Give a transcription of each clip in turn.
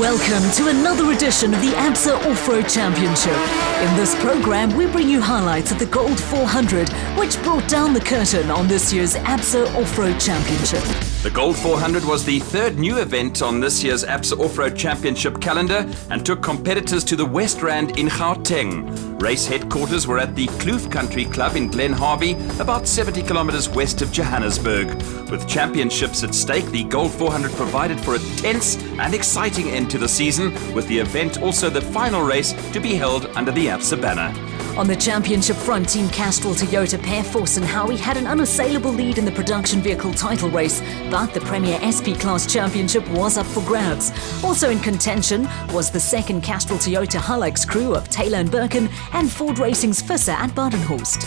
Welcome to another edition of the ABSA Off-Road Championship. In this program, we bring you highlights of the Gold 400, which brought down the curtain on this year's ABSA Off-Road Championship. The Gold 400 was the third new event on this year's ABSA Off-Road Championship calendar and took competitors to the West Rand in Gauteng. Race headquarters were at the Kloof Country Club in Glen Harvey, about 70 kilometers west of Johannesburg. With championships at stake, the Gold 400 provided for a tense and exciting end to the season, with the event also the final race to be held under the ABSA banner. On the championship front, Team Castrol Toyota Per Force and Howie had an unassailable lead in the production vehicle title race, but the Premier SP Class Championship was up for grabs. Also in contention was the second Castrol Toyota Hilux crew of Taylor and Birkin and Ford Racing's Visser at Badenhorst.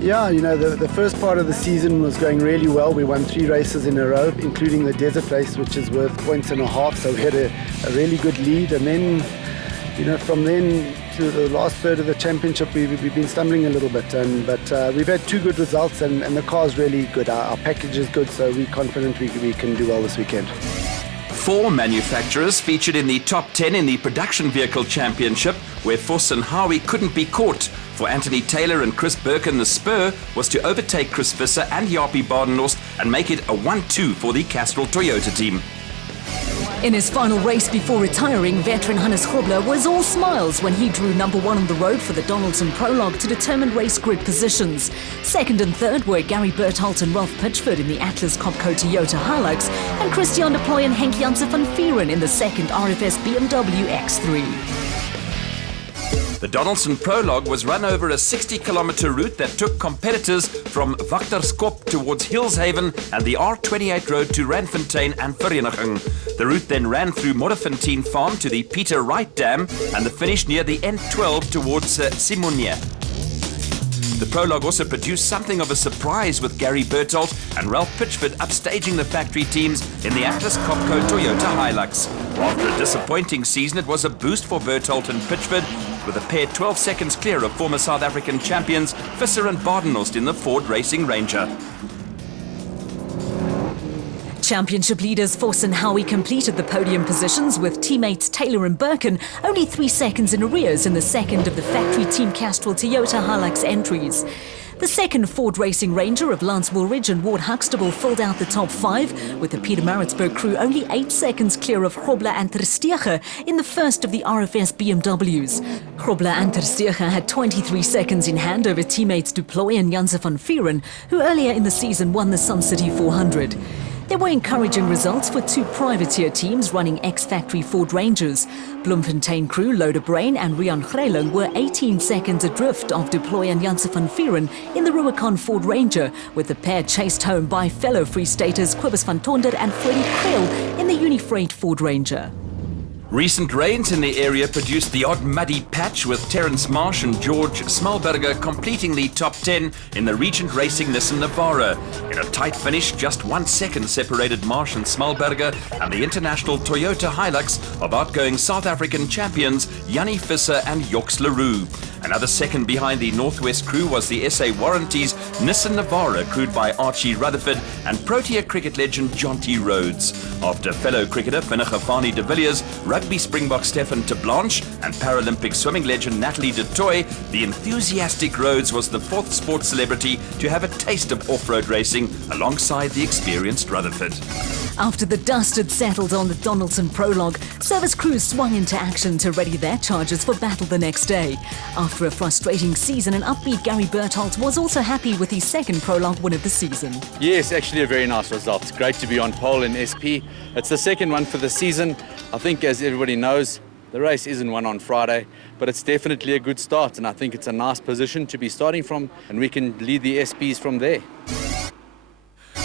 Yeah, you know, the first part of the season was going really well. We won 3 races in a row, including the desert race, which is worth 1.5 points, so we had a really good lead. And then, you know, from then to the last third of the championship, we've been stumbling a little bit, but we've had 2 good results, and the car's really good. Our package is good, so we're confident we can do well this weekend. 4 manufacturers featured in the top 10 in the production vehicle championship, where Voss and Howie couldn't be caught. For Anthony Taylor and Chris Birkin, the spur was to overtake Chris Visser and Jaapie Badenhorst and make it a 1-2 for the Castrol Toyota team. In his final race before retiring, veteran Hannes Grobler was all smiles when he drew number 1 on the road for the Donaldson Prologue to determine race grid positions. Second and third were Gary Bertholdt and Ralph Pitchford in the Atlas Copco Toyota Hilux, and Christian de Plooy and Henk Janssen van Vieren in the second RFS BMW X3. The Donaldson Prologue was run over a 60-kilometer route that took competitors from Wagterskop towards Hillshaven and the R28 road to Randfontein and Vereniging. The route then ran through Modderfontein Farm to the Peter Wright Dam and the finish near the N12 towards Simonia. The Prologue also produced something of a surprise with Gary Bertholdt and Ralph Pitchford upstaging the factory teams in the Atlas Copco Toyota Hilux. After a disappointing season, it was a boost for Bertholdt and Pitchford, with a pair 12 seconds clear of former South African champions Visser and Badenhorst in the Ford Racing Ranger. Championship leaders Voss and Howie completed the podium positions with teammates Taylor and Birkin only 3 seconds in arrears in the second of the factory Team Castrol Toyota Hilux entries. The second Ford Racing Ranger of Lance Woolridge and Ward Huxtable filled out the top 5, with the Pietermaritzburg crew only 8 seconds clear of Grobler and Ter Stege in the first of the RFS BMWs. Grobler and Ter Stege had 23 seconds in hand over teammates du Plooy and Janssen van Vieren, who earlier in the season won the Sun City 400. There were encouraging results for 2 privateer teams running ex-factory Ford Rangers. Bloemfontein crew Loder Brain and Rian Greyling were 18 seconds adrift of du Plooy and Janssen van Vieren in the Rubicon Ford Ranger, with the pair chased home by fellow Free Staters Quibus van Tonder and Freddie Kreel in the Unifreight Ford Ranger. Recent rains in the area produced the odd muddy patch, with Terence Marsh and George Smalberger completing the top 10 in the Regent Racing Nissan Navara. In a tight finish, just 1 second separated Marsh and Smalberger and the international Toyota Hilux of outgoing South African champions Jannie Visser and Joks Leroux. Another second behind the Northwest crew was the SA Warranties Nissan Navara, crewed by Archie Rutherford and Protea cricket legend Jonty Rhodes. After fellow cricketer Vinagafani de Villiers, rugby Springbok Stefan de Blanche and Paralympic swimming legend Natalie de Toy, the enthusiastic Rhodes was the 4th sports celebrity to have a taste of off-road racing alongside the experienced Rutherford. After the dust had settled on the Donaldson Prologue, service crews swung into action to ready their chargers for battle the next day. After a frustrating season, an upbeat Gary Bertholdt was also happy with his second Prologue win of the season. Yes, actually a very nice result. It's great to be on pole in SP. It's the second one for the season. I think, as everybody knows, the race isn't won on Friday, but it's definitely a good start, and I think it's a nice position to be starting from, and we can lead the SPs from there.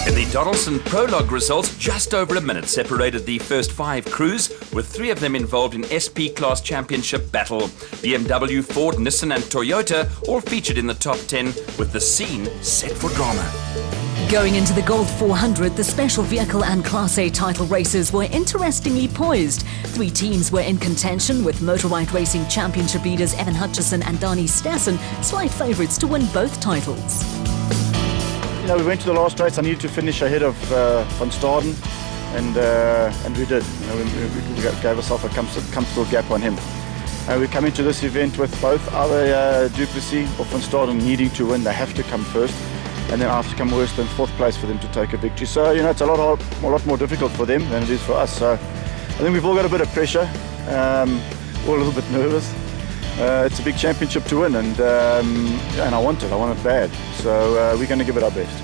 In the Donaldson Prologue results, just over a minute separated the first 5 crews, with 3 of them involved in SP Class Championship battle. BMW, Ford, Nissan and Toyota all featured in the top 10, with the scene set for drama. Going into the Gold 400, the special vehicle and Class A title races were interestingly poised. 3 teams were in contention, with Motorride Racing Championship leaders Evan Hutchison and Dani Stassen slight favourites to win both titles. You know, we went to the last race. I needed to finish ahead of Van Staden. and we did. You know, we gave ourselves a comfortable gap on him. We come into this event with both either Du Plessis or Van Staden needing to win. They have to come first, and then I have to come worse than fourth place for them to take a victory. So you know, it's a lot more difficult for them than it is for us. So I think we've all got a bit of pressure, all a little bit nervous. It's a big championship to win, and I want it bad. So we're going to give it our best.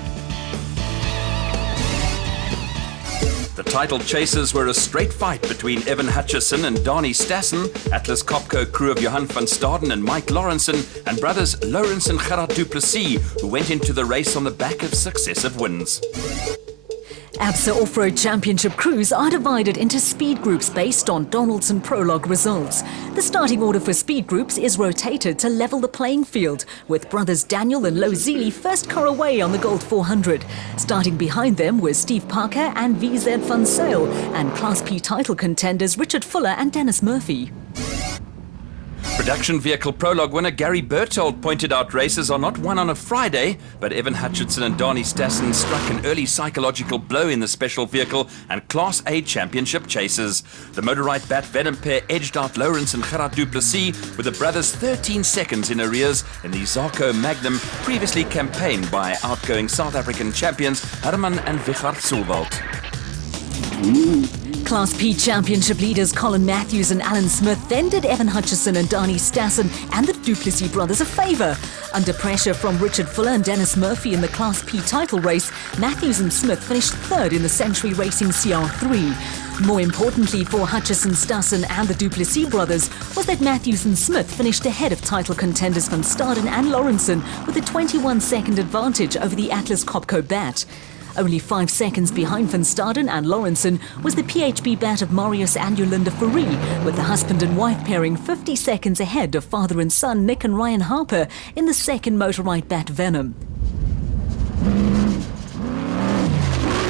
The title chasers were a straight fight between Evan Hutchison and Dani Stassen, Atlas Copco crew of Johan van Staden and Mike Lawrenson, and brothers Lawrence and Gerard Du Plessis, who went into the race on the back of successive wins. ABSA Off-Road Championship crews are divided into speed groups based on Donaldson Prologue results. The starting order for speed groups is rotated to level the playing field, with brothers Daniel and Lo Zili first car away on the Gold 400. Starting behind them were Steve Parker and VZ Van Sale, and Class P title contenders Richard Fuller and Dennis Murphy. Production vehicle prologue winner Gary Berthold pointed out races are not won on a Friday, but Evan Hutchinson and Dani Stassen struck an early psychological blow in the special vehicle and Class A championship chases. The Motorite Bat Venom pair edged out Lawrence and Gerard Du Plessis, with the brothers 13 seconds in arrears in the Zarco Magnum, previously campaigned by outgoing South African champions Herman and Wichard Sulwald. Class P championship leaders Colin Matthews and Alan Smith then did Evan Hutchison and Dani Stassen and the Du Plessis brothers a favour. Under pressure from Richard Fuller and Dennis Murphy in the Class P title race, Matthews and Smith finished third in the Century Racing CR3. More importantly for Hutchison, Stassen and the Du Plessis brothers was that Matthews and Smith finished ahead of title contenders Van Staden and Lawrenson with a 21-second advantage over the Atlas Copco Bat. Only 5 seconds behind Van Staden and Lawrenson was the PHB bat of Marius and Yolinda Fourie, with the husband and wife pairing 50 seconds ahead of father and son Nick and Ryan Harper in the second Motorite Bat Venom.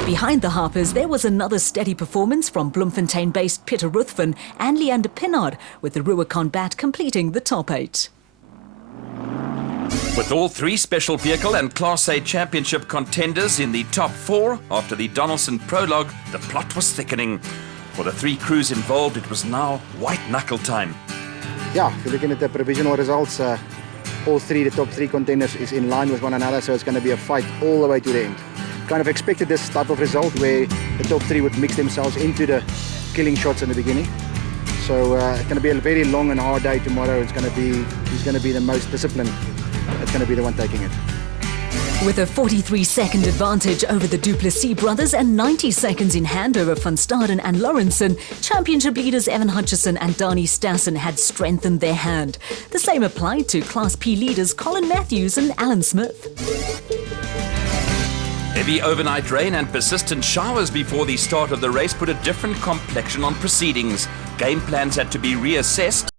Behind the Harpers, there was another steady performance from Bloemfontein-based Peter Ruthven and Leander Pinnard, with the Rubicon Bat completing the top 8. With all 3 special vehicle and Class A championship contenders in the top 4 after the Donaldson Prologue, the plot was thickening. For the 3 crews involved, it was now white-knuckle time. Yeah, if you're looking at the provisional results, all 3, the top 3 contenders is in line with one another, so it's going to be a fight all the way to the end. Kind of expected this type of result where the top 3 would mix themselves into the killing shots in the beginning. So it's going to be a very long and hard day tomorrow. Who's going to be the most disciplined. It's going to be the one taking it. With a 43-second advantage over the Du Plessis brothers and 90 seconds in hand over Van Staden and Lawrenson, championship leaders Evan Hutchison and Dani Stassen had strengthened their hand. The same applied to Class P leaders Colin Matthews and Alan Smith. Heavy overnight rain and persistent showers before the start of the race put a different complexion on proceedings. Game plans had to be reassessed